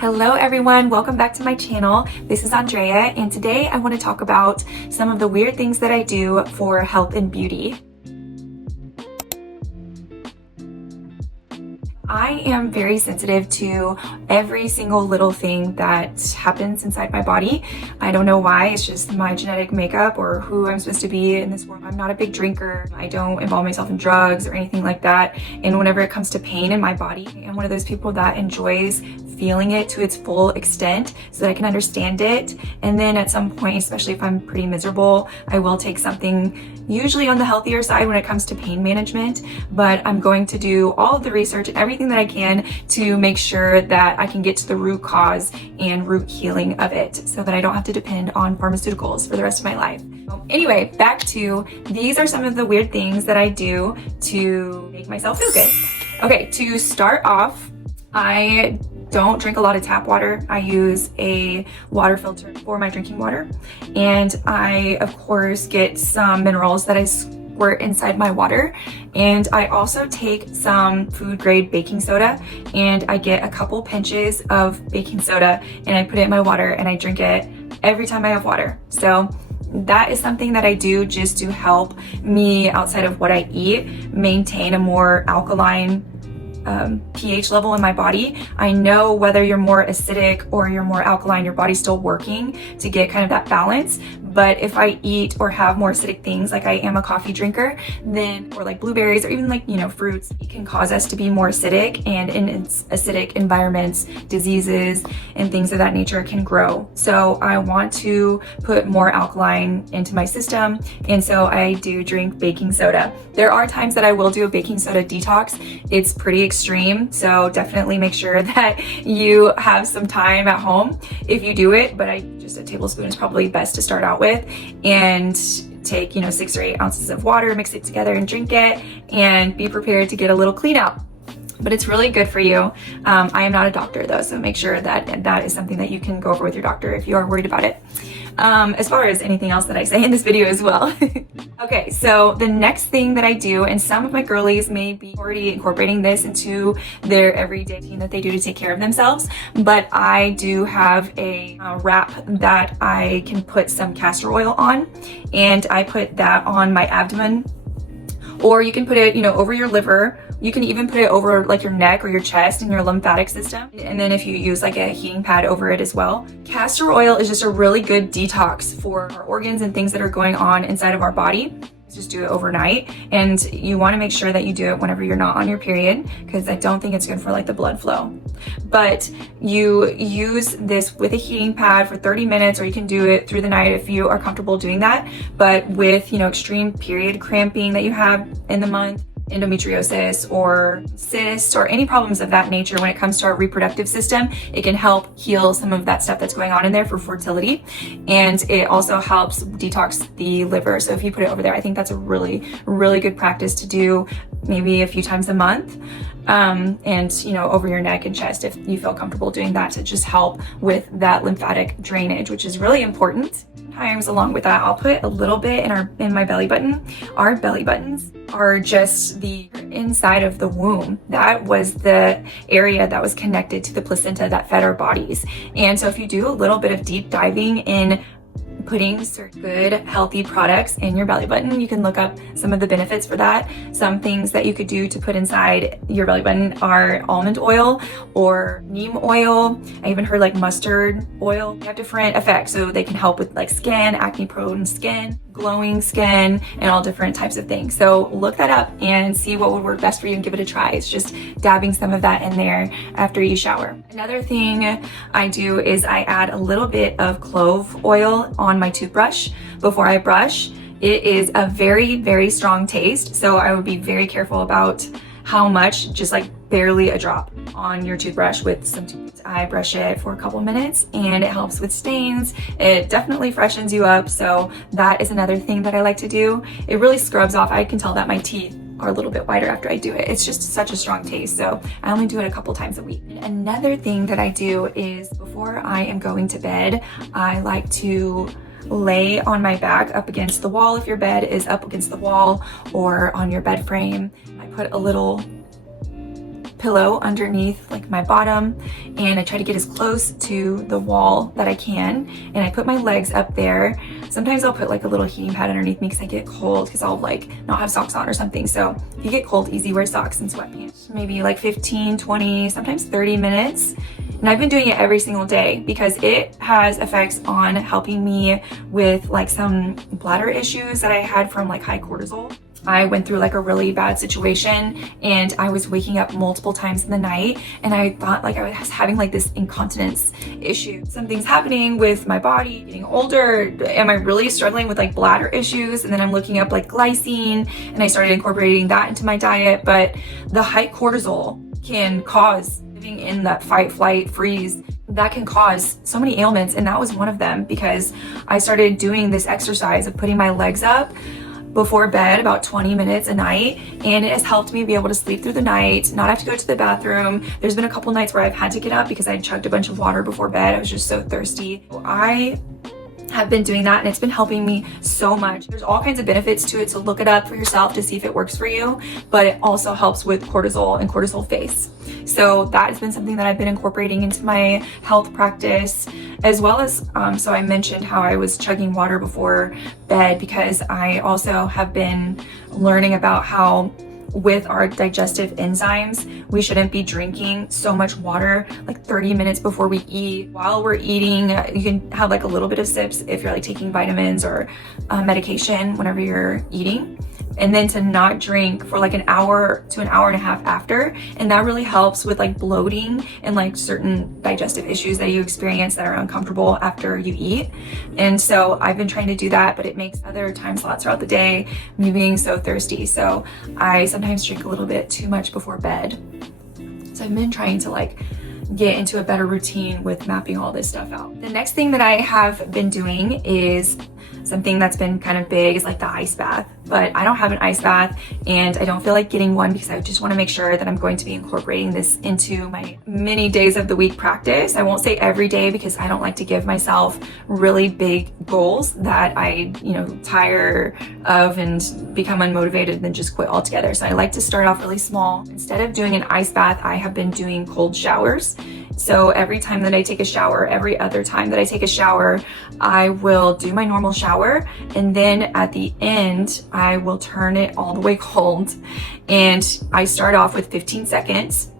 Hello everyone, welcome back to my channel. This is Andrea, and today I want to talk about some of the weird things that I do for health and beauty. I am very sensitive to every single little thing that happens inside my body. I don't know why, it's just my genetic makeup or who I'm supposed to be in this world. I'm not a big drinker. I don't involve myself in drugs or anything like that. And whenever it comes to pain in my body, I'm one of those people that enjoys feeling it to its full extent so that I can understand it. And then at some point, especially if I'm pretty miserable, I will take something usually on the healthier side when it comes to pain management, but I'm going to do all of the research and everything that I can to make sure that I can get to the root cause and root healing of it so that I don't have to depend on pharmaceuticals for the rest of my life. Anyway, back to these are some of the weird things that I do to make myself feel good. Okay, to start off, I don't drink a lot of tap water. I use a water filter for my drinking water. And I, of course, get some minerals that I squirt inside my water. And I also take some food grade baking soda and I get a couple pinches of baking soda and I put it in my water and I drink it every time I have water. So that is something that I do just to help me, outside of what I eat, maintain a more alkaline pH level in my body. I know whether you're more acidic or you're more alkaline, your body's still working to get kind of that balance. But if I eat or have more acidic things, like I am a coffee drinker, then, or like blueberries or even like, fruits, it can cause us to be more acidic, and in its acidic environments, diseases and things of that nature can grow. So I want to put more alkaline into my system. And so I do drink baking soda. There are times that I will do a baking soda detox. It's pretty extreme. So definitely make sure that you have some time at home if you do it. But just a tablespoon is probably best to start out with, and take 6 or 8 ounces of water, mix it together and drink it, and be prepared to get a little clean out. But it's really good for you. I am not a doctor though, so make sure that that is something that you can go over with your doctor if you are worried about it. As far as anything else that I say in this video as well. Okay, so the next thing that I do, and some of my girlies may be already incorporating this into their everyday routine that they do to take care of themselves, but I do have a wrap that I can put some castor oil on, and I put that on my abdomen, or you can put it, over your liver. You can even put it over like your neck or your chest and your lymphatic system. And then if you use like a heating pad over it as well. Castor oil is just a really good detox for our organs and things that are going on inside of our body. Just do it overnight, and you want to make sure that you do it whenever you're not on your period, because I don't think it's good for like the blood flow. But you use this with a heating pad for 30 minutes, or you can do it through the night if you are comfortable doing that. But with extreme period cramping that you have in the month, endometriosis or cysts or any problems of that nature when it comes to our reproductive system, it can help heal some of that stuff that's going on in there for fertility. And it also helps detox the liver. So if you put it over there, I think that's a really, really good practice to do maybe a few times a month. And over your neck and chest if you feel comfortable doing that, to just help with that lymphatic drainage, which is really important. Sometimes along with that, I'll put a little bit in my belly button. Our belly buttons are just the inside of the womb. That was the area that was connected to the placenta that fed our bodies. And so if you do a little bit of deep diving in putting certain good healthy products in your belly button, you can look up some of the benefits for that. Some things that you could do to put inside your belly button are almond oil or neem oil. I even heard like mustard oil. They have different effects, so they can help with like skin, acne prone skin, glowing skin, and all different types of things. So look that up and see what would work best for you and give it a try. It's just dabbing some of that in there after you shower. Another thing I do is I add a little bit of clove oil on my toothbrush before I brush. It is a very, very strong taste, so I would be very careful about how much, just like barely a drop on your toothbrush with some toothpaste. I brush it for a couple minutes and it helps with stains. It definitely freshens you up, so that is another thing that I like to do. It really scrubs off. I can tell that my teeth are a little bit whiter after I do it. It's just such a strong taste, so I only do it a couple times a week. Another thing that I do is before I am going to bed, I like to lay on my back up against the wall if your bed is up against the wall, or on your bed frame. I put a little pillow underneath like my bottom, and I try to get as close to the wall that I can, and I put my legs up there. Sometimes I'll put like a little heating pad underneath me because I get cold, because I'll like not have socks on or something. So if you get cold, easy, wear socks and sweatpants. Maybe like 15, 20, sometimes 30 minutes. And I've been doing it every single day because it has effects on helping me with like some bladder issues that I had from like high cortisol. I went through like a really bad situation, and I was waking up multiple times in the night, and I thought like I was having like this incontinence issue. Something's happening with my body, getting older. Am I really struggling with like bladder issues? And then I'm looking up like glycine, and I started incorporating that into my diet. But the high cortisol can cause living in that fight, flight, freeze. That can cause so many ailments, and that was one of them because I started doing this exercise of putting my legs up before bed about 20 minutes a night, and it has helped me be able to sleep through the night, not have to go to the bathroom. There's been a couple nights where I've had to get up because I chugged a bunch of water before bed. I was just so thirsty. I have been doing that, and it's been helping me so much. There's all kinds of benefits to it, so look it up for yourself to see if it works for you, but it also helps with cortisol and cortisol face. So that has been something that I've been incorporating into my health practice, as well as, so I mentioned how I was chugging water before bed because I also have been learning about how with our digestive enzymes, we shouldn't be drinking so much water like 30 minutes before we eat. While we're eating, you can have like a little bit of sips if you're like taking vitamins or medication whenever you're eating. And then to not drink for like an hour to an hour and a half after. And that really helps with like bloating and like certain digestive issues that you experience that are uncomfortable after you eat. And so I've been trying to do that, but it makes other time slots throughout the day me being so thirsty. So I sometimes drink a little bit too much before bed. So I've been trying to like get into a better routine with mapping all this stuff out. The next thing that I have been doing is something that's been kind of big, is like the ice bath. But I don't have an ice bath, and I don't feel like getting one because I just want to make sure that I'm going to be incorporating this into my many days of the week practice. I won't say every day because I don't like to give myself really big goals that I, tire of and become unmotivated and then just quit altogether. So I like to start off really small. Instead of doing an ice bath, I have been doing cold showers. So every time that I take a shower, every other time that I take a shower, I will do my normal shower, and then at the end, I will turn it all the way cold. And I start off with 15 seconds,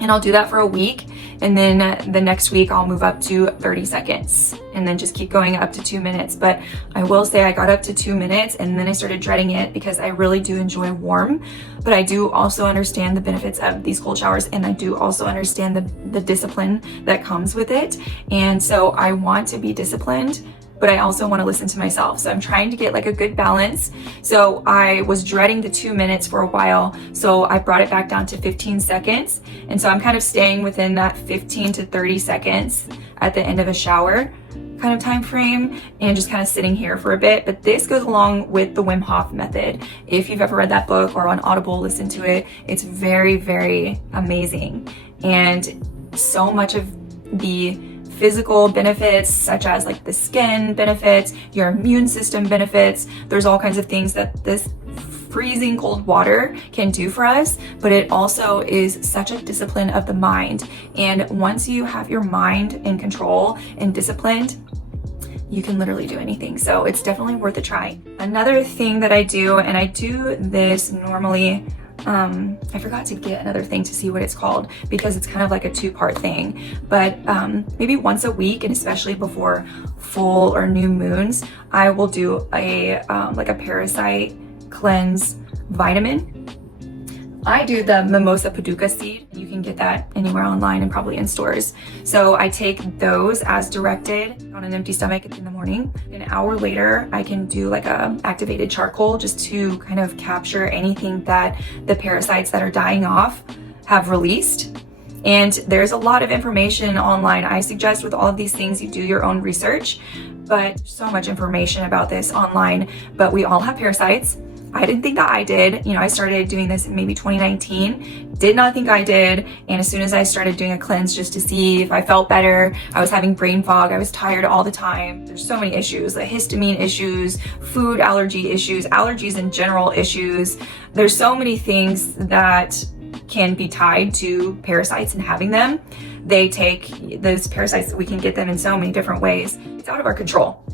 and I'll do that for a week. And then the next week I'll move up to 30 seconds and then just keep going up to 2 minutes. But I will say I got up to 2 minutes, and then I started dreading it because I really do enjoy warm. But I do also understand the benefits of these cold showers, and I do also understand the discipline that comes with it. And so I want to be disciplined, but I also want to listen to myself. So I'm trying to get like a good balance. So I was dreading the 2 minutes for a while. So I brought it back down to 15 seconds. And so I'm kind of staying within that 15 to 30 seconds at the end of a shower kind of time frame, and just kind of sitting here for a bit. But this goes along with the Wim Hof method. If you've ever read that book or on Audible, listen to it. It's very, very amazing. And so much of the physical benefits, such as like the skin benefits, your immune system benefits, there's all kinds of things that this freezing cold water can do for us, but it also is such a discipline of the mind. And once you have your mind in control and disciplined, you can literally do anything. So it's definitely worth a try. Another thing that I do, and I do this normally, I forgot to get another thing to see what it's called because it's kind of like a two-part thing, but maybe once a week, and especially before full or new moons, I will do a like a parasite cleanse vitamin. I do the Mimosa Paduka seed. You can get that anywhere online and probably in stores. So I take those as directed on an empty stomach in the morning. An hour later, I can do like a activated charcoal just to kind of capture anything that the parasites that are dying off have released. And there's a lot of information online. I suggest with all of these things, you do your own research, but so much information about this online. But we all have parasites. I didn't think that I did. I started doing this in maybe 2019. Did not think I did. And as soon as I started doing a cleanse just to see if I felt better, I was having brain fog. I was tired all the time. There's so many issues, like histamine issues, food allergy issues, allergies in general issues. There's so many things that can be tied to parasites and having them. They take those parasites, we can get them in so many different ways. It's out of our control,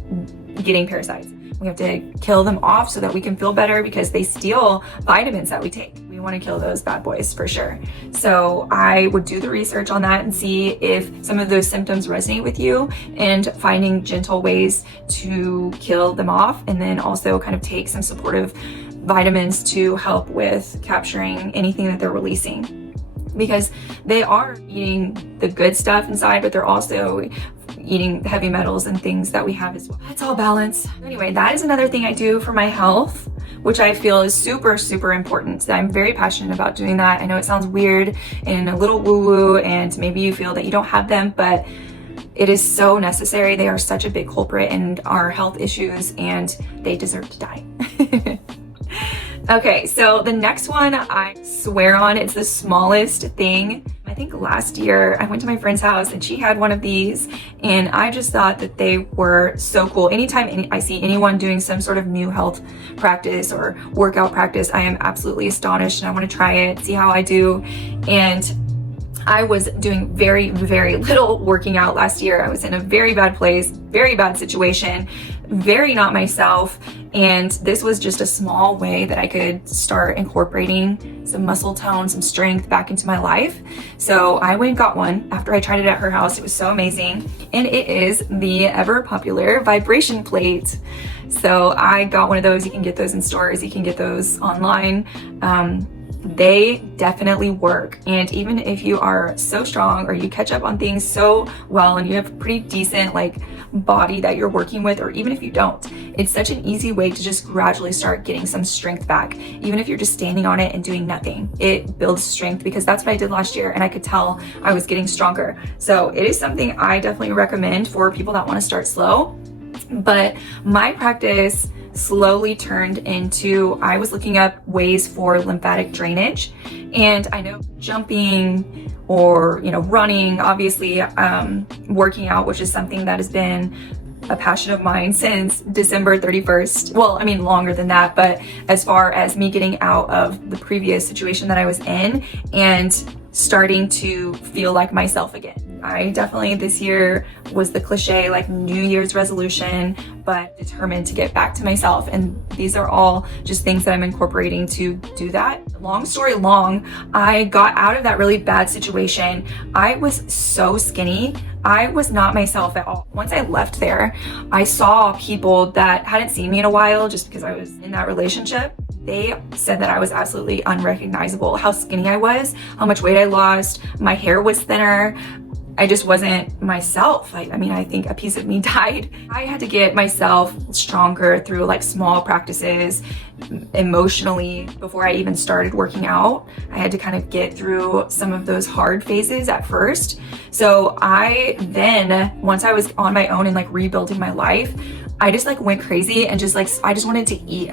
getting parasites. We have to kill them off so that we can feel better, because they steal vitamins that we take. We want to kill those bad boys for sure. So I would do the research on that and see if some of those symptoms resonate with you, and finding gentle ways to kill them off, and then also kind of take some supportive vitamins to help with capturing anything that they're releasing, because they are eating the good stuff inside, but they're also eating heavy metals and things that we have as well. It's all balance. Anyway, that is another thing I do for my health, which I feel is super, super important. I'm very passionate about doing that. I know it sounds weird and a little woo-woo, and maybe you feel that you don't have them, but it is so necessary. They are such a big culprit in our health issues, and they deserve to die. Okay, so the next one, I swear on, it's the smallest thing. I think last year I went to my friend's house and she had one of these, and I just thought that they were so cool. Anytime I see anyone doing some sort of new health practice or workout practice, I am absolutely astonished and I want to try it, see how I do. And I was doing very, very little working out last year. I was in a very bad place, very bad situation, very not myself. And this was just a small way that I could start incorporating some muscle tone, some strength back into my life. So I went and got one after I tried it at her house. It was so amazing. And it is the ever popular vibration plate. So I got one of those. You can get those in stores. You can get those online. They definitely work. And even if you are so strong, or you catch up on things so well, and you have a pretty decent body that you're working with, or even if you don't, it's such an easy way to just gradually start getting some strength back. Even if you're just standing on it and doing nothing, it builds strength, because that's what I did last year, and I could tell I was getting stronger. So it is something I definitely recommend for people that want to start slow. But my practice slowly turned into, I was looking up ways for lymphatic drainage. And I know jumping or, running, obviously, working out, which is something that has been a passion of mine since December 31st. Well, I mean, longer than that, but as far as me getting out of the previous situation that I was in and starting to feel like myself again. I definitely, this year was the cliche, New Year's resolution, but determined to get back to myself. And these are all just things that I'm incorporating to do that. Long story long, I got out of that really bad situation. I was so skinny. I was not myself at all. Once I left there, I saw people that hadn't seen me in a while, just because I was in that relationship. They said that I was absolutely unrecognizable, how skinny I was, how much weight I lost, my hair was thinner. I just wasn't myself. I think a piece of me died. I had to get myself stronger through small practices emotionally before I even started working out. I had to kind of get through some of those hard phases at first. So I then, once I was on my own and rebuilding my life, I just went crazy and I just wanted to eat.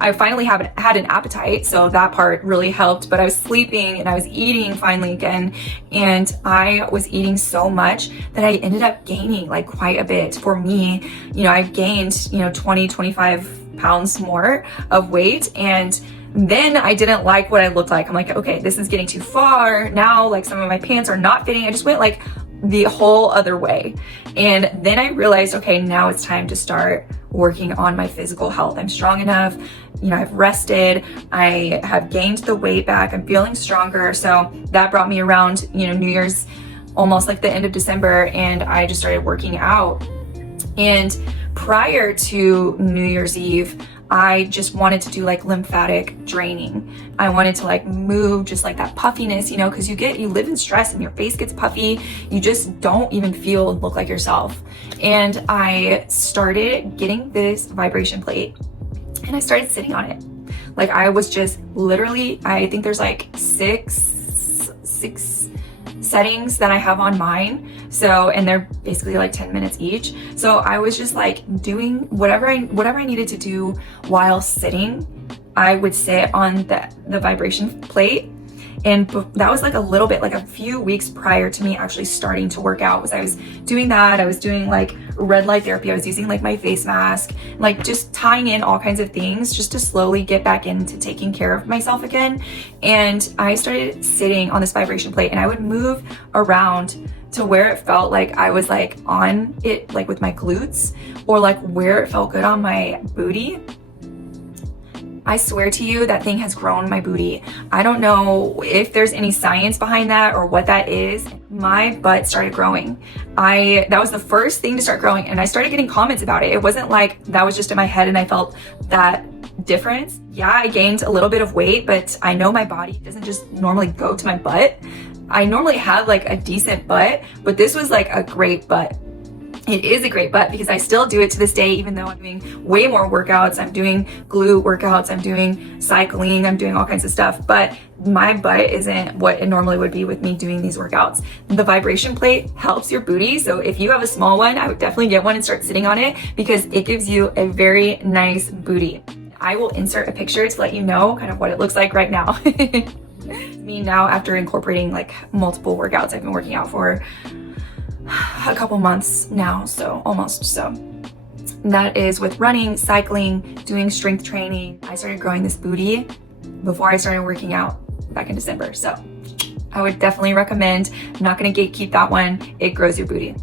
I finally had an appetite. So that part really helped, but I was sleeping and I was eating finally again. And I was eating so much that I ended up gaining quite a bit. For me, I gained, 20, 25 pounds more of weight. And then I didn't like what I looked like. I'm like, okay, this is getting too far. Now, some of my pants are not fitting. I just went the whole other way. And then I realized, okay, now it's time to start working on my physical health. I'm strong enough, I've rested, I have gained the weight back, I'm feeling stronger. So that brought me around, New Year's, almost the end of December, and I just started working out. And prior to New Year's Eve, I just wanted to do lymphatic draining. I wanted to move just that puffiness, because you live in stress and your face gets puffy. You just don't even feel and look like yourself. And I started getting this vibration plate and I started sitting on it. I was just literally, I think there's six settings that I have on mine. So, and they're basically 10 minutes each. So I was just doing whatever I needed to do while sitting. I would sit on the vibration plate And that was like a little bit, like a few weeks prior to me actually starting to work out. Was I was doing that. I was doing like red light therapy. I was using like my face mask, like just tying in all kinds of things just to slowly get back into taking care of myself again. And I started sitting on this vibration plate, and I would move around to where it felt like I was like on it, like with my glutes, or like where it felt good on my booty. I swear to you, that thing has grown my booty. I don't know if there's any science behind that or what that is. My butt started growing. That was the first thing to start growing, and I started getting comments about it. It wasn't like that was just in my head and I felt that difference. Yeah, I gained a little bit of weight, but I know my body doesn't just normally go to my butt. I normally have like a decent butt, but this was like a great butt. It is a great butt because I still do it to this day, even though I'm doing way more workouts. I'm doing glute workouts, I'm doing cycling, I'm doing all kinds of stuff, but my butt isn't what it normally would be with me doing these workouts. The vibration plate helps your booty. So if you have a small one, I would definitely get one and start sitting on it because it gives you a very nice booty. I will insert a picture to let you know kind of what it looks like right now. Me now, after incorporating like multiple workouts, I've been working out for a couple months now, so almost. So that is with running, cycling, doing strength training. I started growing this booty before I started working out back in December. So I would definitely recommend. I'm not going to gatekeep that one. It grows your booty.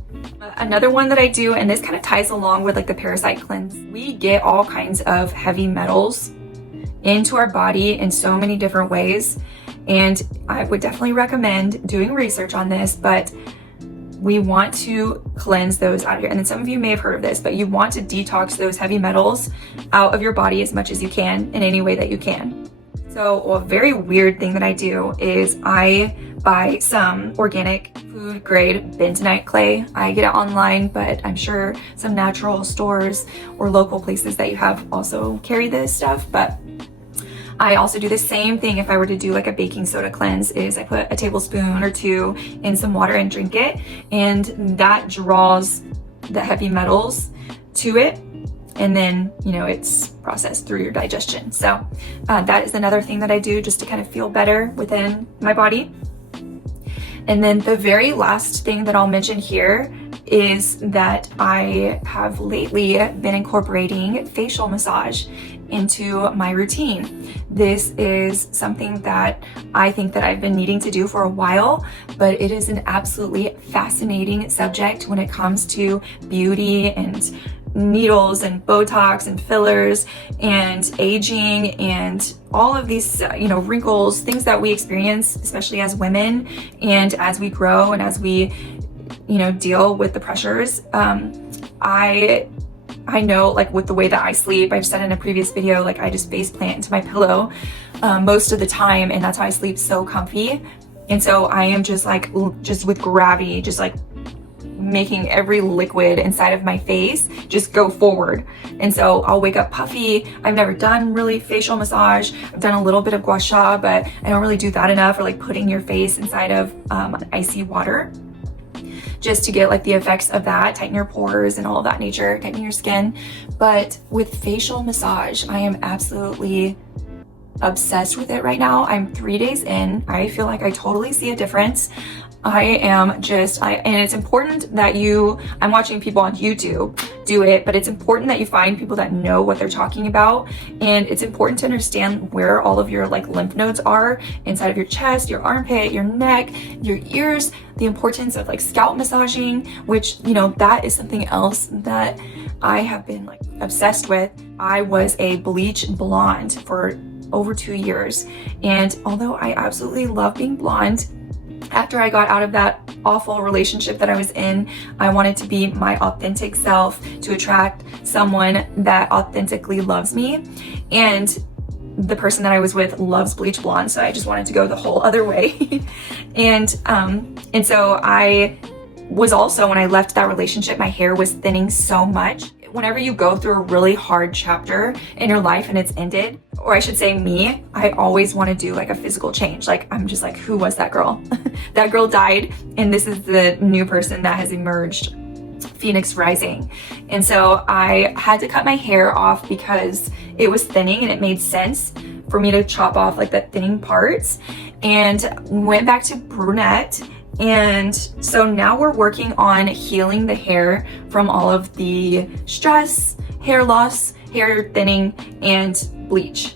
Another one that I do, and this kind of ties along with like the parasite cleanse, we get all kinds of heavy metals into our body in so many different ways. And I would definitely recommend doing research on this, but we want to cleanse those out of here. And then some of you may have heard of this, but you want to detox those heavy metals out of your body as much as you can in any way that you can. So a very weird thing that I do is I buy some organic food grade bentonite clay. I get it online, but I'm sure some natural stores or local places that you have also carry this stuff. But I also do the same thing if I were to do like a baking soda cleanse, is I put a tablespoon or two in some water and drink it, and that draws the heavy metals to it, and then, you know, it's processed through your digestion. So that is another thing that I do just to kind of feel better within my body. And then the very last thing that I'll mention here is that I have lately been incorporating facial massage into my routine. This is something that I think that I've been needing to do for a while, but it is an absolutely fascinating subject when it comes to beauty and needles and Botox and fillers and aging and all of these, wrinkles, things that we experience, especially as women, and as we grow and as we, deal with the pressures. I know, like, with the way that I sleep, I've said in a previous video, like, I just face plant into my pillow most of the time, and that's how I sleep so comfy. And so I am just with gravity, just like making every liquid inside of my face just go forward. And so I'll wake up puffy. I've never done really facial massage. I've done a little bit of gua sha, but I don't really do that enough, or like putting your face inside of icy water, just to get like the effects of that, tighten your pores and all of that nature, tighten your skin. But with facial massage, I am absolutely obsessed with it right now. I'm 3 days in. I feel like I totally see a difference. And it's important that I'm watching people on YouTube do it, but it's important that you find people that know what they're talking about. And it's important to understand where all of your like lymph nodes are inside of your chest, your armpit, your neck, your ears, the importance of like scalp massaging, which, that is something else that I have been like obsessed with. I was a bleach blonde for over 2 years. And although I absolutely love being blonde, after I got out of that awful relationship that I was in, I wanted to be my authentic self, to attract someone that authentically loves me. And the person that I was with loves bleach blonde, so I just wanted to go the whole other way. And so I was also, when I left that relationship, my hair was thinning so much. Whenever you go through a really hard chapter in your life and it's ended, or I should say me, I always want to do like a physical change. Like, I'm just like, who was that girl? That girl died, and this is the new person that has emerged, Phoenix Rising. And so I had to cut my hair off because it was thinning, and it made sense for me to chop off like the thinning parts, and went back to brunette. And so now we're working on healing the hair from all of the stress, hair loss, hair thinning, and bleach.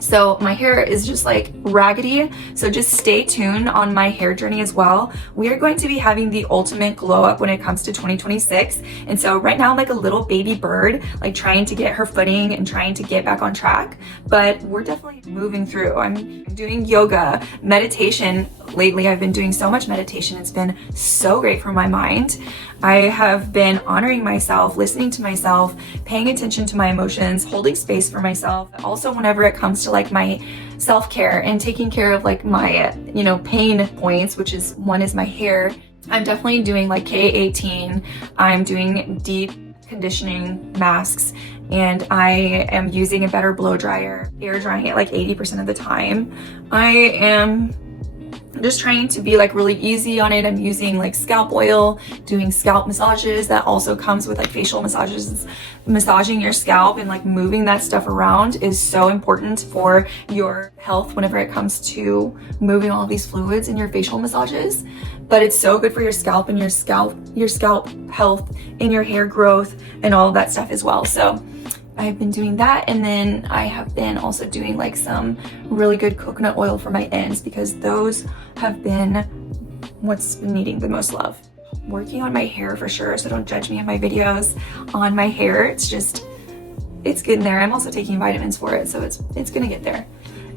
So my hair is just like raggedy. So just stay tuned on my hair journey as well. We are going to be having the ultimate glow up when it comes to 2026. And so right now I'm like a little baby bird, like trying to get her footing and trying to get back on track. But we're definitely moving through. I'm doing yoga, meditation. Lately I've been doing so much meditation. It's been so great for my mind. I have been honoring myself, listening to myself, paying attention to my emotions, holding space for myself. Also, whenever it comes to like my self-care and taking care of like my, pain points, which is one is my hair. I'm definitely doing like K18. I'm doing deep conditioning masks, and I am using a better blow dryer, air drying it like 80% of the time. I am just trying to be like really easy on it. I'm using like scalp oil, doing scalp massages. That also comes with like facial massages. Massaging your scalp and like moving that stuff around is so important for your health whenever it comes to moving all these fluids in your facial massages. But it's so good for your scalp and your scalp health and your hair growth and all of that stuff as well. So I've been doing that, and then I have been also doing like some really good coconut oil for my ends, because those have been what's been needing the most love. Working on my hair for sure, so don't judge me in my videos on my hair. It's getting there. I'm also taking vitamins for it, so it's gonna get there.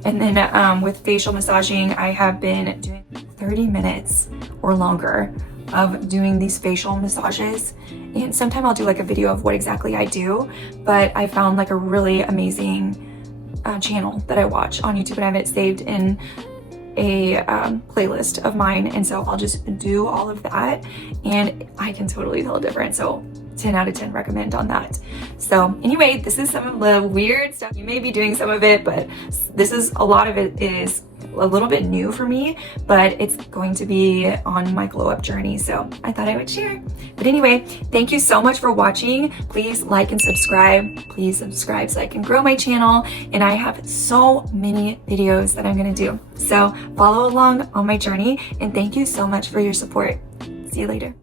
And then with facial massaging, I have been doing 30 minutes or longer of doing these facial massages. And sometime I'll do like a video of what exactly I do, but I found like a really amazing channel that I watch on YouTube, and I have it saved in a playlist of mine. And so I'll just do all of that, and I can totally tell a difference. So 10 out of 10 recommend on that. So anyway, this is some of the weird stuff. You may be doing some of it, but a lot of it is a little bit new for me, but it's going to be on my glow up journey. So I thought I would share. But anyway, thank you so much for watching. Please like and subscribe. Please subscribe so I can grow my channel. And I have so many videos that I'm gonna do. So follow along on my journey, and thank you so much for your support. See you later.